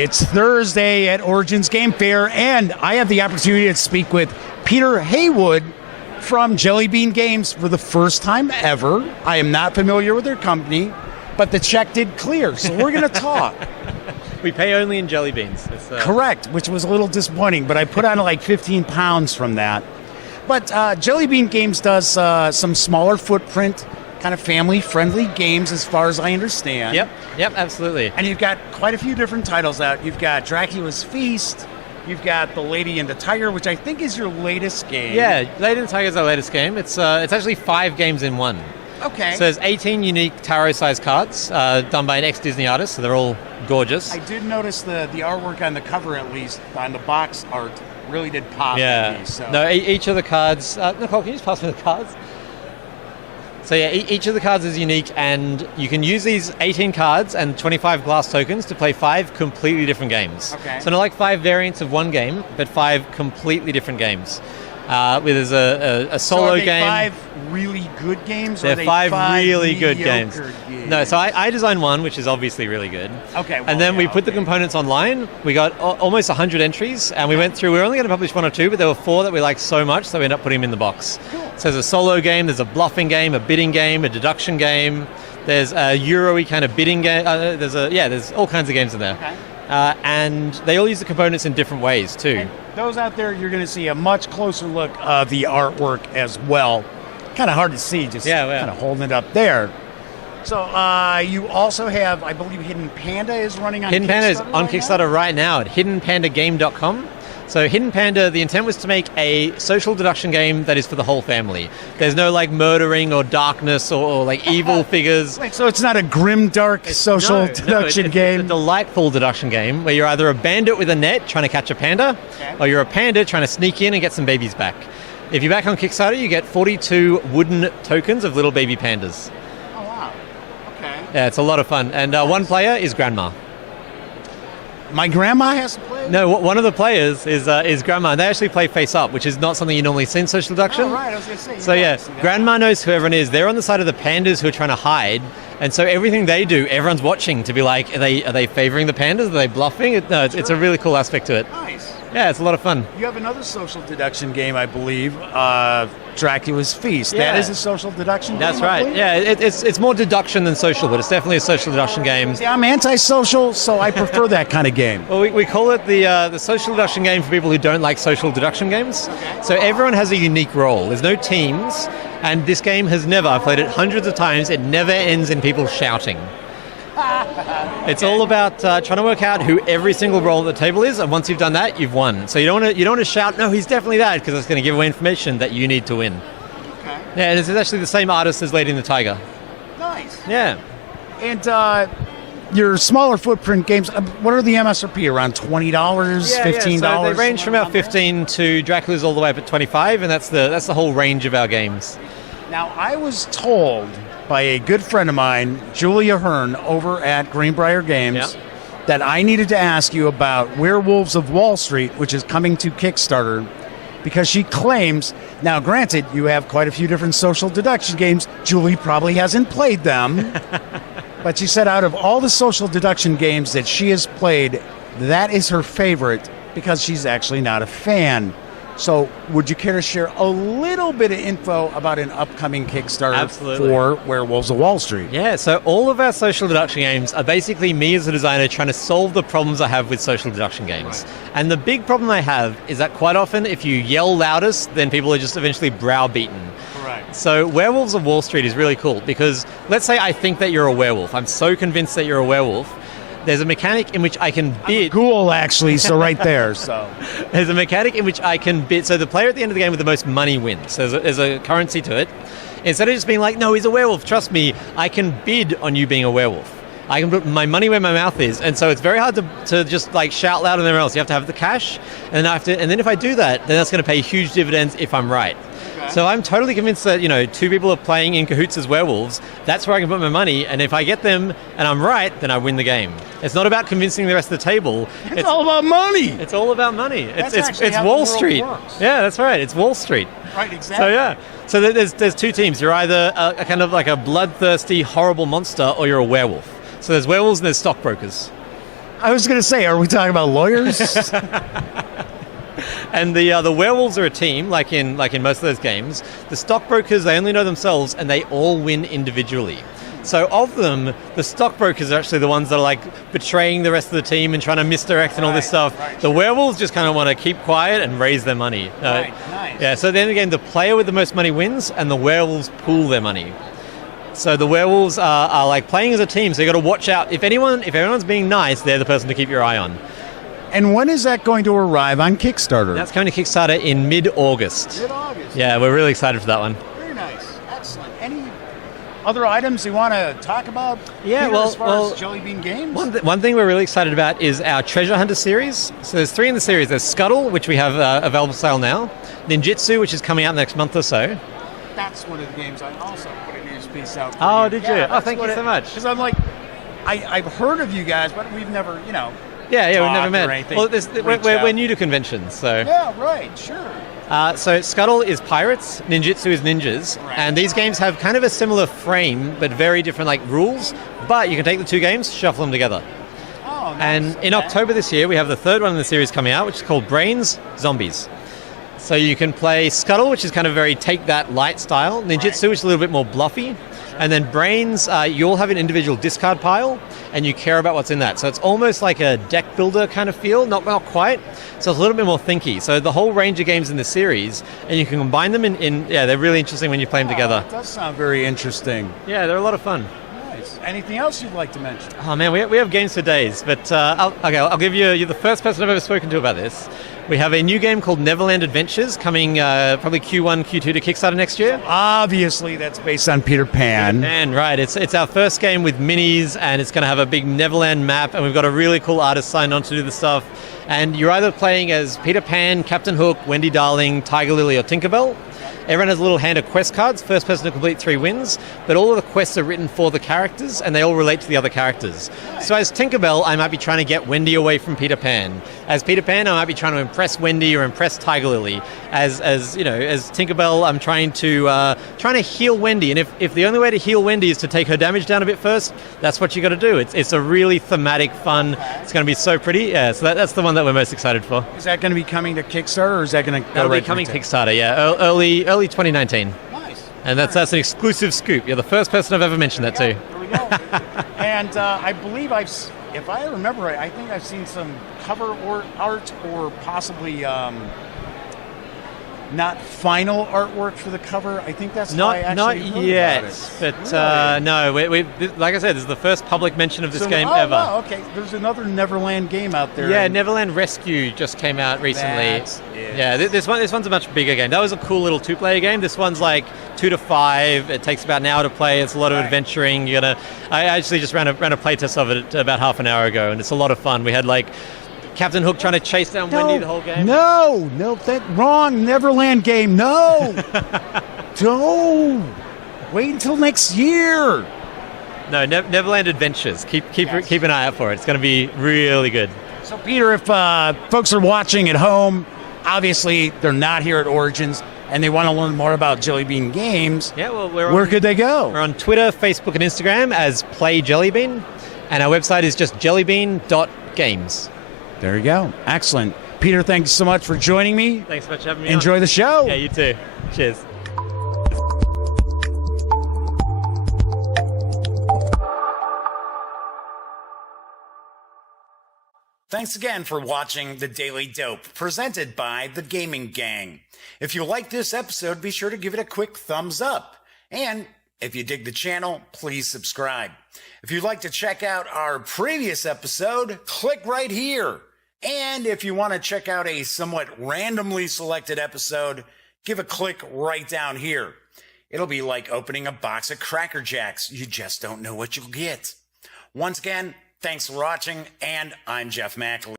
It's Thursday at Origins Game Fair, and I have the opportunity to speak with Peter Hayward from Jellybean Games for the first time ever. I am not familiar with their company, but the check did clear, so we're going to talk. We pay only in jelly beans. Correct, which was a little disappointing, but I put on like 15 pounds from that. But Jellybean Games does some smaller footprint, kind of family-friendly games as far as I understand. Yep, absolutely. And you've got quite a few different titles out. You've got Dracula's Feast, you've got The Lady and the Tiger, which I think is your latest game. Yeah, Lady and the Tiger is our latest game. It's actually 5 games in one. Okay. So there's 18 unique tarot-sized cards done by an ex-Disney artist, so they're all gorgeous. I did notice the artwork on the cover, at least, on the box art, really did pop. Yeah. Me, so. No, each of the cards... Nicole, can you just pass me the cards? So yeah, each of the cards is unique, and you can use these 18 cards and 25 glass tokens to play 5 completely different games. Okay. So not like 5 variants of one game, but 5 completely different games. There's a solo game. 5 really good games? They're or are they 5 really good games? No, so I designed one, which is obviously really good. Okay. Well, and then we put the components online. We got almost 100 entries, and we went through. We were only going to publish 1 or 2, but there were 4 that we liked so much, so we ended up putting them in the box. Cool. So there's a solo game, there's a bluffing game, a bidding game, a deduction game. There's a Euro-y kind of bidding game. There's all kinds of games in there. Okay. And they all use the components in different ways too. And those out there, you're going to see a much closer look of the artwork as well. Kind of hard to see, just kind of holding it up there. So you also have, I believe, Hidden Panda is running on Kickstarter. Hidden Panda is on Kickstarter right now at hiddenpandagame.com. So Hidden Panda, the intent was to make a social deduction game that is for the whole family. There's no like murdering or darkness or like evil figures. Wait, so it's not a grim, dark social deduction game? It's a delightful deduction game where you're either a bandit with a net trying to catch a panda, or you're a panda trying to sneak in and get some babies back. If you're back on Kickstarter, you get 42 wooden tokens of little baby pandas. Oh, wow. Okay. Yeah, it's a lot of fun. And one player is Grandma. My grandma has to play? No, one of the players is Grandma, and they actually play face up, which is not something you normally see in social deduction. Oh, right, I was going to say. So yeah, Grandma knows who everyone is. They're on the side of the pandas who are trying to hide, and so everything they do, everyone's watching to be like, are they favoring the pandas? Are they bluffing? It's a really cool aspect to it. Nice. Yeah, it's a lot of fun. You have another social deduction game, I believe, Dracula's Feast. Yeah. That is a social deduction That's game, I right. believe? Yeah, it's more deduction than social, but it's definitely a social deduction game. See, I'm antisocial, so I prefer that kind of game. Well, we call it the social deduction game for people who don't like social deduction games. Okay. So everyone has a unique role. There's no teams, and this game has never, I've played it hundreds of times, it never ends in people shouting. It's all about trying to work out who every single role at the table is, and once you've done that, you've won. So you don't want to shout, no, he's definitely that, because it's going to give away information that you need to win. Okay. Yeah, and it's actually the same artist as Lady and the Tiger. Nice. Yeah. And your smaller footprint games, what are the MSRP? Around $20, $15? So they range from about 15 to Dracula's all the way up at 25, and that's the whole range of our games. Now, I was told by a good friend of mine, Julia Hearn, over at Greenbrier Games, that I needed to ask you about Werewolves of Wall Street, which is coming to Kickstarter, because she claims, now granted, you have quite a few different social deduction games, Julie probably hasn't played them, but she said out of all the social deduction games that she has played, that is her favorite, because she's actually not a fan. So would you care to share a little bit of info about an upcoming Kickstarter for Werewolves of Wall Street? Yeah, so all of our social deduction games are basically me as a designer trying to solve the problems I have with social deduction games. Right. And the big problem I have is that quite often if you yell loudest, then people are just eventually browbeaten. Right. So Werewolves of Wall Street is really cool because let's say I think that you're a werewolf. I'm so convinced that you're a werewolf. There's a mechanic in which I can bid. I'm ghoul, actually, so right there. So there's a mechanic in which I can bid. So the player at the end of the game with the most money wins. So there's a currency to it. Instead of just being like, no, he's a werewolf, trust me, I can bid on you being a werewolf. I can put my money where my mouth is. And so it's very hard to just like shout louder than everyone else. You have to have the cash, and then if I do that, then that's going to pay huge dividends if I'm right. Okay. So I'm totally convinced that, 2 people are playing in cahoots as werewolves. That's where I can put my money, and if I get them and I'm right, then I win the game. It's not about convincing the rest of the table. It's all about money. It's all about money. It's how Wall the world Street. Works. Yeah, that's right. It's Wall Street. Right, exactly. So yeah. So there's 2 teams. You're either a kind of like a bloodthirsty, horrible monster, or you're a werewolf. So there's werewolves and there's stockbrokers. I was going to say, are we talking about lawyers? And the werewolves are a team, like in most of those games. The stockbrokers, they only know themselves, and they all win individually. So of them, the stockbrokers are actually the ones that are like betraying the rest of the team and trying to misdirect and all this stuff. Right, the werewolves just kind of want to keep quiet and raise their money. Right, nice. Yeah, so at the end of the game, the player with the most money wins, and the werewolves pool their money. So the werewolves are like playing as a team, so you got to watch out. If everyone's being nice, they're the person to keep your eye on. And when is that going to arrive on Kickstarter? That's coming to Kickstarter in mid-August. Mid-August. Yeah, we're really excited for that one. Very nice. Excellent. Any other items you want to talk about? Yeah, Peter, well, as far as Jellybean Games? One thing we're really excited about is our Treasure Hunter series. So there's 3 in the series. There's Scuttle, which we have available for sale now. Ninjitsu, which is coming out next month or so. That's one of the games I also put a news piece out for. Oh, did you? Yeah, Oh, thank you so much. Because I'm like, I've heard of you guys, but we've never, Yeah, we've never talked met. or anything, Well, reached we're out. new to conventions, so. Yeah, right, sure. So Scuttle is pirates, Ninjitsu is ninjas, Right. and these games have kind of a similar frame, but very different like rules. But you can take the 2 games, shuffle them together. Oh, nice. And in Okay. October this year, we have the 3rd one in the series coming out, which is called Brains Zombies. So you can play Scuttle, which is kind of very take that light style. Ninjitsu, which is a little bit more bluffy. And then Brains, you'll have an individual discard pile, and you care about what's in that. So it's almost like a deck builder kind of feel, not quite. So it's a little bit more thinky. So the whole range of games in the series, and you can combine them they're really interesting when you play them together. That does sound very interesting. Yeah, they're a lot of fun. Nice. Anything else you'd like to mention? Oh man, we have games for days, but I'll give you, you're the first person I've ever spoken to about this. We have a new game called Neverland Adventures coming probably Q1, Q2 to Kickstarter next year. Obviously, that's based on Peter Pan. And right, it's our first game with minis, and it's going to have a big Neverland map, and we've got a really cool artist signed on to do the stuff. And you're either playing as Peter Pan, Captain Hook, Wendy Darling, Tiger Lily, or Tinkerbell. Everyone has a little hand of quest cards. First person to complete 3 wins. But all of the quests are written for the characters, and they all relate to the other characters. So as Tinkerbell, I might be trying to get Wendy away from Peter Pan. As Peter Pan, I might be trying to impress Wendy or impress Tiger Lily. As Tinkerbell, I'm trying to heal Wendy. And if the only way to heal Wendy is to take her damage down a bit first, that's what you got to do. It's a really thematic, fun. It's going to be so pretty. Yeah. So that's the one that we're most excited for. Is that going to be coming to Kickstarter, or is that going to go That'll right be coming to Kickstarter. Yeah, early 2019. Nice. And that's an exclusive scoop. You're the first person I've ever mentioned that to. There we go. And I believe if I remember right, I think I've seen some cover or art or possibly not final artwork for the cover. I think that's how I actually Not heard yet, about it. but Really? no. Like I said, this is the first public mention of this game ever. Oh, okay. There's another Neverland game out there. Yeah, and Neverland Rescue just came out recently. That's it. Yeah, this one's a much bigger game. That was a cool little 2-player game. This one's like 2 to 5. It takes about an hour to play. It's a lot of adventuring. I actually just ran a playtest of it about half an hour ago, and it's a lot of fun. We had like Captain Hook trying to chase down Wendy the whole game. No, that wrong Neverland game. No, don't wait until next year. No, Neverland Adventures. Keep an eye out for it. It's going to be really good. So, Peter, if folks are watching at home, obviously they're not here at Origins, and they want to learn more about Jellybean Games, Yeah, well, where could they go? We're on Twitter, Facebook, and Instagram as Play Jellybean, and our website is just jellybean.games. There you go. Excellent. Peter, thanks so much for joining me. Thanks so much for having me Enjoy on. the show. Yeah, you too. Cheers. Thanks again for watching The Daily Dope, presented by The Gaming Gang. If you like this episode, be sure to give it a quick thumbs up. And if you dig the channel, please subscribe. If you'd like to check out our previous episode, click right here. And if you want to check out a somewhat randomly selected episode, give a click right down here. It'll be like opening a box of Cracker Jacks. You just don't know what you'll get. Once again, thanks for watching, and I'm Jeff Mackley.